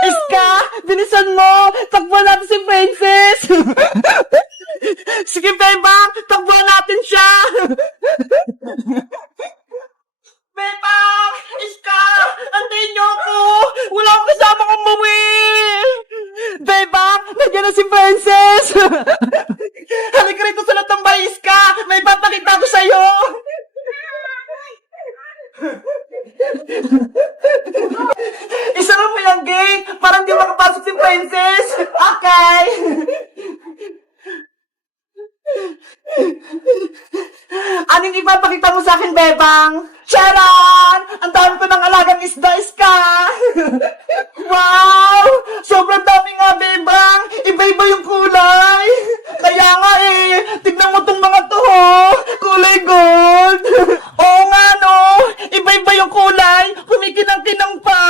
Iska, bilisan mo! Takbuhan natin si Princess! Sige, Bebang! Takbuhan natin siya! Bebang! Iska! Antayin niyo ako! Wala akong kasama kong umuwi! Bebang! Nandiyan na si Princess! Halika rito sa latambay, Iska! May papakita ko sa'yo! Isara mo yung gate para hindi makapasok si Princess! Okay! Anong ipapakita mo sa akin, Bebang? Charan! Ang dami ko ng alagang isda, Iska! Wow! Sobrang dami nga, Bebang! Iba-iba yung kulay! Kaya nga tignan mo tong mga to, ho! Kulay gold! Oo nga, no! Iba-iba yung kulay! Kumikinang-kinang pa!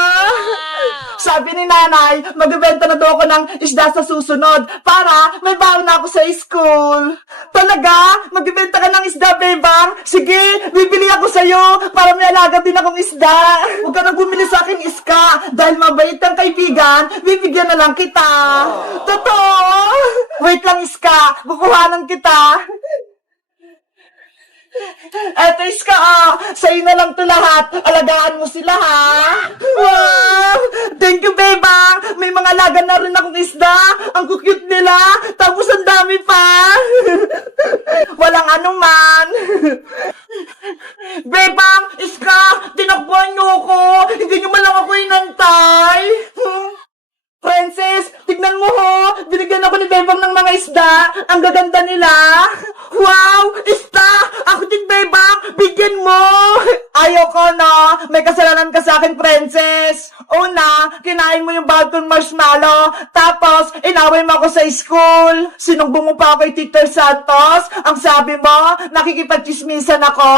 Sabi ni nanay, magbebenta na daw ako ng isda sa susunod para may baon na ako sa school. Talaga? Magbebenta ka ng isda, Bebang? Sige, bibili ako sa'yo para may alaga din akong isda. Huwag ka nang bumili sa akin, Iska. Dahil mabait kang kaibigan, bibigyan na lang kita. Totoo? Wait lang, Iska. Kukuhanan kita. Eto, Iska, sa'yo na lang to lahat. Alagaan mo sila, ha? Wow! Thank you, Bebang! May mga alaga na rin akong isda. Ang cute nila. Tapos ang dami pa. Walang anuman. Bebang! Iska! Tinakbuhan niyo ako! Hindi niyo man lang ako inantay! Princess! Tignan mo ho! Binigyan ako ni Bebang ng mga isda! Ang gaganda nila! Wow! Isda! Ako din, Bebang! Bigyan mo! Ayoko na! May kasalanan ka sa akin, Princess! Una, kinain mo yung bawat kong marshmallow. Tapos, inaway mo ako sa school. Sinumbong mo pa ako kay Teacher Santos. Ang sabi mo, nakikipagchismisan ako.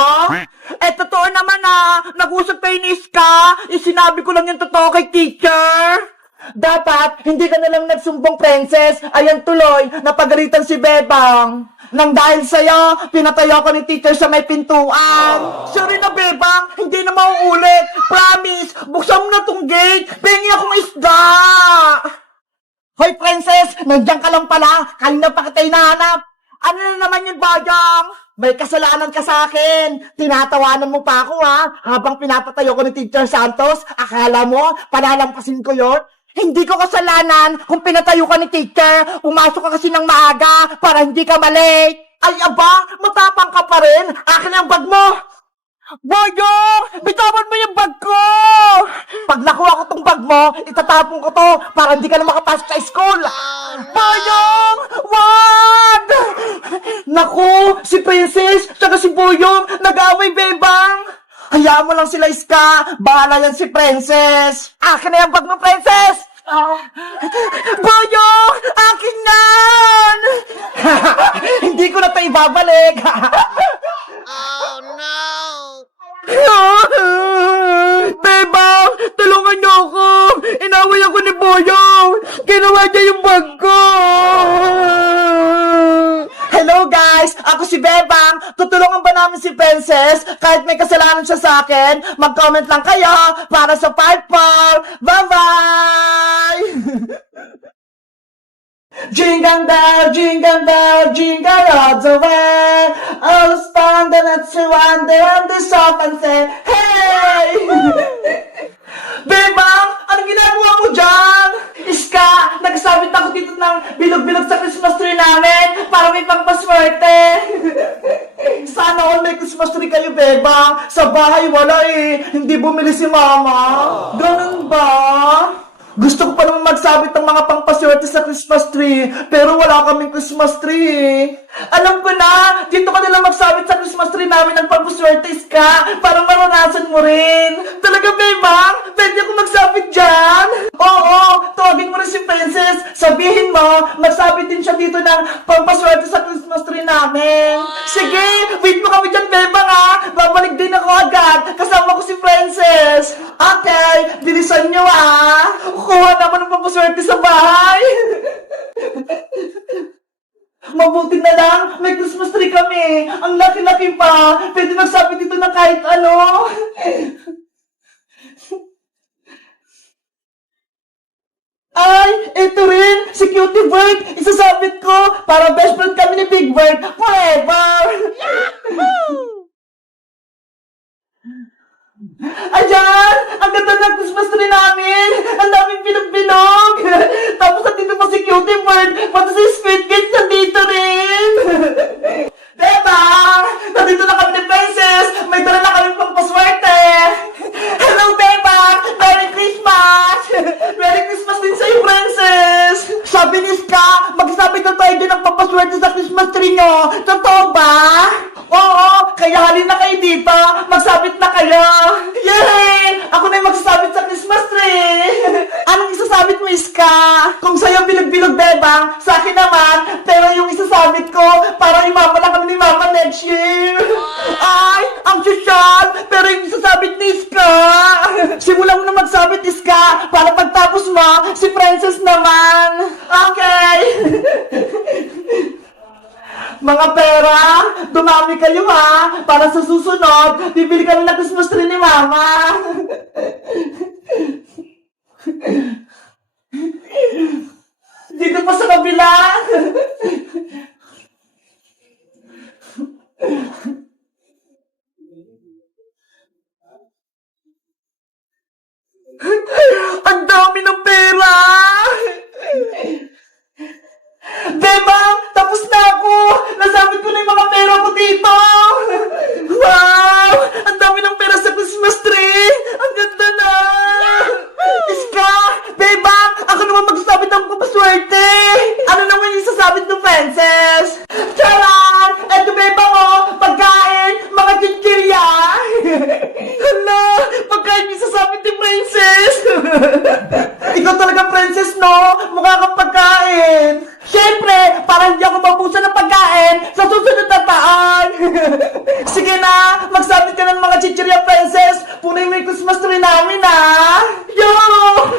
Eh, totoo naman nag-usap kayo ni Iska. Sinabi ko lang yung totoo kay Teacher. Dapat, hindi ka nalang nagsumbong, Princess. Ayan tuloy, napagalitan si Bebang. Nang dahil sa'yo, pinatayo ko ni Teacher sa may pintuan. Sorry na, Bebang, hindi na mauulit. Promise, buksan mo na tong gate. Pengi akong isda. Hoy, Princess, nandiyan ka lang pala. Kanina pa kita hinahanap. Ano na naman yun, Bajang? May kasalanan ka sa akin. Tinatawanan mo pa ako, ha? Habang pinapatayo ko ni Teacher Santos, akala mo, palalampasin ko yon? Hindi ko kasalanan kung pinatayo ka ni Teacher. Pumasok ka kasi ng maaga para hindi ka malate. Ay, aba, matapang ka pa rin. Akin ang bag mo. Boyong! Bitawan mo yung bag ko! Pag nakuha ko tong bag mo, itatapon ko to para hindi ka na makapasok sa school. Boyong! Wag! Naku, si Princess tsaka si Boyong nag-away, Bebang. Hayaan mo lang sila, Iska. Bahala yan si Princess. Akin na yung bag mo, Princess! Boyong! Akin yan! Hindi ko na ito ibabalik. Oh no! Bebang! Tulungan niyo ako! Inaway ako ni Boyong! Ginawa niya yung bag ko! Hello guys! Ako si Bebang! Tutulungan ba namin si Princess? Kahit may kasalanan siya sa akin, mag-comment lang kayo para sa 5-4! Bye-bye! Jingle bell, jingle bell, jingle all the way. All stand and let's one day on the shop and say, hey! Bebang, anong ginagawa mo dyan? Iska, nagsabit ako dito ng bilog-bilog sa Christmas tree namin para may pangpaswerte. Sana all may Christmas tree kayo, Bebang. Sa bahay wala hindi bumili si Mama. Ganun ba? Gusto ko pa naman magsabit ng mga pangpaswerte sa Christmas tree, pero wala kaming Christmas tree. Alam ko na, dito ka nila magsabit sa Christmas tree namin ng pangpaswerte, Iska, para maranasan mo rin. Talaga, Bebang? Pwede ako magsabit dyan? Oo, tawagin mo rin si Princess. Sabihin mo, magsabit din siya dito ng pangpaswerte sa Christmas tree namin. Sige, wait mo kami dyan, Bebang, ha? Babalik din ako agad. Kasama ko si Princess. Okay, bilisan nyo, ha? Kuha naman ng pampaswerte sa bahay. Mabuti na lang, may Christmas tree kami. Ang laki-laki pa. Pwede magsabi dito ng kahit ano. si Cutie Bird, isasabit ko para best friend kami ni Big Bird forever. Ayan! Ang ganda ng Christmas tree namin! Ang daming binog-binog! Tapos nandito pa si Cutie Bird, pati si Squid Kids nandito rin! Diba? Nandito na kami ni Princess! May dala na kami pang paswerte! Hello, Beba! Merry Christmas! Merry Christmas din sa'yo, Princess! Sabi ni Ska, magsabi na tayo din ng papaswerte sa Christmas tree nyo! Totoo ba? Oo! Kaya halin na kayo dito! Magsabit na kayo! Yay! Ako na yung magsasabit sa Christmas tree! Anong isasabit mo, Iska? Kung sa'yo bilog-bilog, Bebang, sa akin naman, pero yung isasabit ko, para imama na kami ni Mama next year! Ay! Ang sosyal! Pero yung isasabit ni Iska! Simulan mo na magsabit, Iska! Para pagtapos mo, si Princess naman! Okay! Mga pera, dumami kayo ha, para sa susunod, bibili kami ng Christmas tree ni Mama. Dito pa sa kabila. Ang dami ng pera! Beba, tapos na ako! Nasabit ko na yung mga pera ko dito! Wow! Ang dami ng pera sa Christmas tree! Ang ganda na! Iska! Beba, ako naman magsasabit ng papaswerte! Ano naman yung sasabit ng Princess? Charan! Eto Beba mo! Pagkain! Mga chichirya! Hala! Pagkain yung sasabit ni Princess! Ikaw talaga, Princess, no? Mukha kang pagkain! Siyempre, para hindi ako mabusan ng pagkain sa susunod na taon. Sige na, magsabit ka ng mga chichirya, Princess. Punoy mo yung Christmas tree namin, ha? Yo!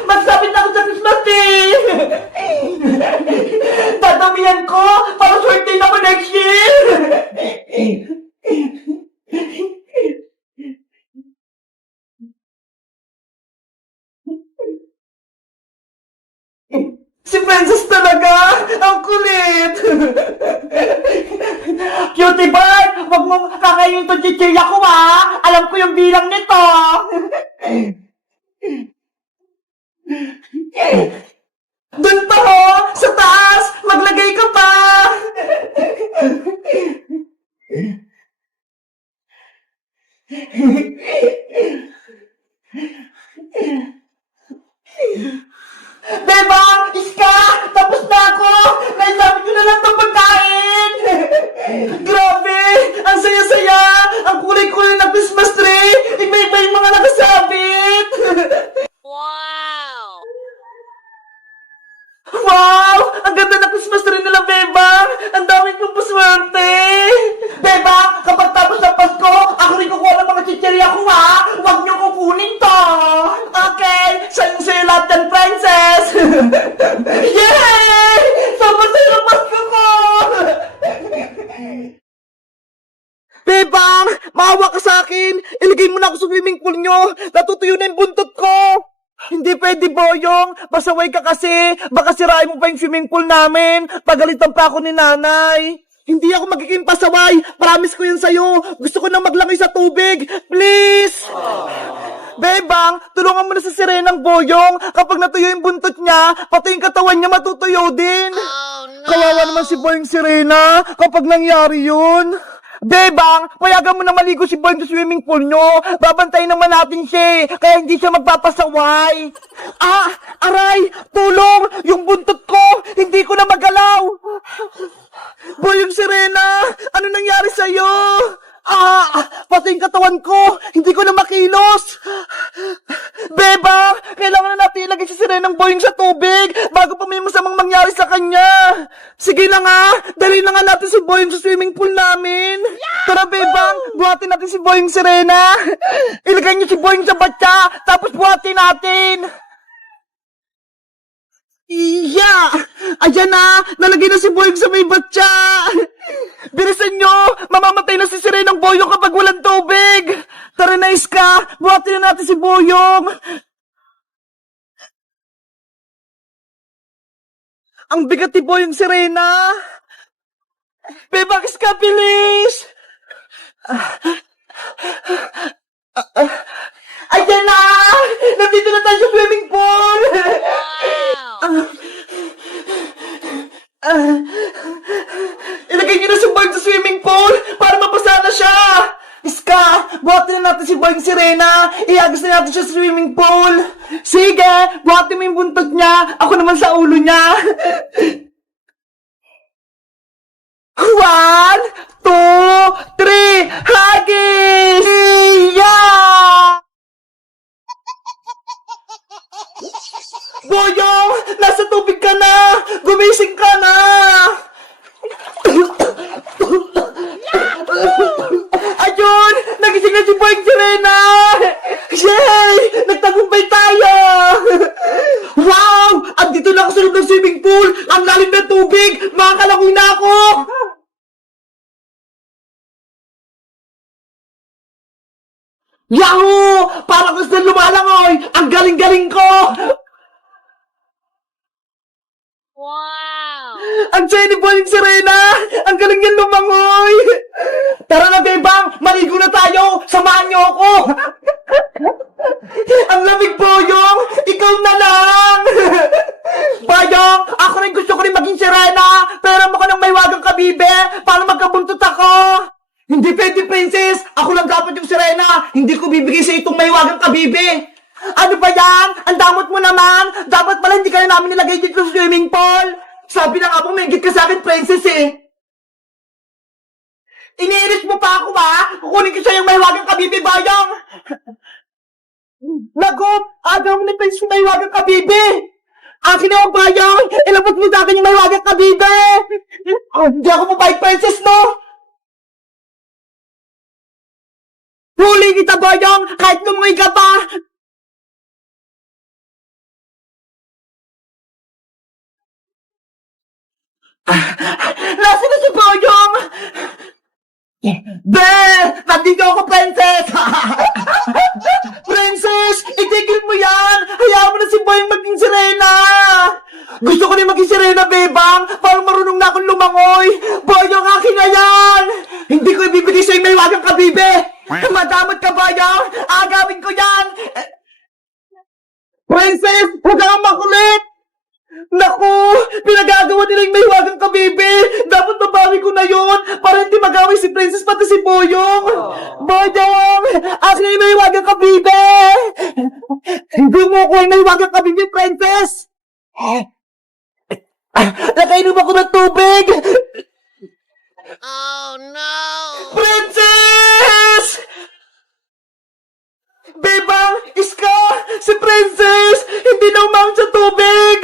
Magsabit ako sa Christmas tree! Dadamihan ko para swerte na ako next year! Si Princess talaga! Ang kulit! Cutie Bird! Huwag mong kakainin itong chichirya ko, ha! Alam ko yung bilang nito! Doon pa, ho! Sa taas! Maglagay ka pa! Beba! Iska! Tapos na ako! Naisabit ko na lang itong pagkain! Grabe! Ang saya-saya! Ang kulay-kulay ng Christmas tree! Iba-iba yung mga nakasabit! Wow! Wow! Ang ganda ng Christmas tree nila, Beba! Ang daming kong paswerte! Beba! Kapag tapos ng Pasko, ako rin kukuha ng mga chichirya ko, ha! Huwag niyo kukunin to! Okay! Sayang-sayo lahat yan, Princess! Yay! Sobrang sayo ng Pasko ko! Bebang! Maawa ka sa akin! Ilagay mo na ako sa swimming pool nyo! Natutuyo na yung buntot ko! Hindi pwede, Boyong! Pasaway ka kasi! Baka sirain mo pa yung swimming pool namin! Pagalitan pa ako ni nanay! Hindi ako magiging pasaway! Promise ko yun sa'yo! Gusto ko nang maglangoy sa tubig! Please! Bebang, tulungan mo na sa sirenang Boyong! Kapag natuyo yung buntot niya, pati yung katawan niya matutuyo din! Oh no! Kawawa naman si Boyong Sirena kapag nangyari yun! Bebang, payagan mo na maligo si Boyong sa swimming pool nyo. Babantayin naman natin siya, kaya hindi siya magpapasaway. Ah, aray, tulong, yung buntot ko, hindi ko na magalaw. Boyong Sirena, ano nangyari sa'yo? Ah, pati yung katawan ko, hindi ko na makilos. Beba, kailangan na natin ilagay si Sirenang Boyong sa tubig bago pa may masamang mangyari sa kanya. Sige na nga, dali na nga natin si Boyong sa swimming pool namin. Tara, Bebang, buhatin natin si Boyong Sirena. Ilagay niyo si Boyong sa batya, tapos buhatin natin. Iya! Ayan na! Nalagay na si Boyong sa may batya! Bilisan nyo! Mamamatay na si Sirenang Boyong kapag walang tubig! Tara na, Iska! Buhatin na natin si Boyong! Ang bigat ni Boy yung sirena. Bebang, iska, bilis! Ayan na! Nandito na tayo sa swimming pool! Wow. Ilagay niyo na si Boy sa swimming pool para mapasa na siya! Iska, buhatin na natin si Boy Sirena. Iagos na natin siya sa swimming pool. Sige, buhatin mo yung buntot niya. Ako naman sa ulo niya. 1, 2, 3, hagis! Yeah! Boyong, nasa tubig ka na! Gumising ka na! Ayun! Nagising na si Boyong Sirena! Yay! Nagtagumpay tayo! Wow! Andito na ako sa loob ng swimming pool! Ang lalim ng tubig! Makakalakoy na ako! Yahoo! Parang gusto lumalangoy! Ang galing-galing ko! Wow. Ang saya ni Boyong Sirena! Ang galing yan lumangoy! Tara na, Bebang! Maligo na tayo! Samahan niyo ako! Ang lamig, Boyong! Ikaw na lang! Boyong! Ako rin gusto ko rin maging Sirena! Pero mo ko ng may wagang kabibe para magkabuntot ako! Hindi pwede, Princess! Ako lang dapat yung Sirena! Hindi ko bibigay sa itong may wagang kabibe! Ano ba yan? Ang damot mo naman! Dapat pala hindi ka na namin nilagay dito sa swimming pool! Sabi na nga po, may ka sa akin, Princess eh! Iniiris mo pa ako ha? Kukunin ko siya yung may wagang kabibe, Boyong! Lagop! Agaw mo na Princess yung may wagang kabibe! Akin na yung Boyong! Ilabot mo sa akin yung may wagang kabibe! Hindi ako mabait, Princess, no? Huli kita, Boyong! Kahit lumoy ka pa! Nasaan na si Boyong? Be! Nandito ako, Princess! Princess! Itigil mo yan! Hayaan mo na si Boyong maging Sirena! Gusto ko rin maging Sirena, Bebang! Parang marunong na akong lumangoy! Boyong, akin na yan! Hindi ko ibibigay sa'yo may wagang kabibe! Madamot ka, Boyong! Agawin ko yan! Princess! Huwag kang makulit! Naku! Pinagagawa nila yung may wagang kabibe! Dapat mabawi ko na yun para hindi magaway si Princess pati si Boyong! Boyong! Akin na yung may wagang kabibe! Hindi mo ko yung may wagang kabibe, Princess! Nakainom ako ng tubig! Oh no. Princess! Bebang! Iska! Si Princess! Hindi na umang sa tubig!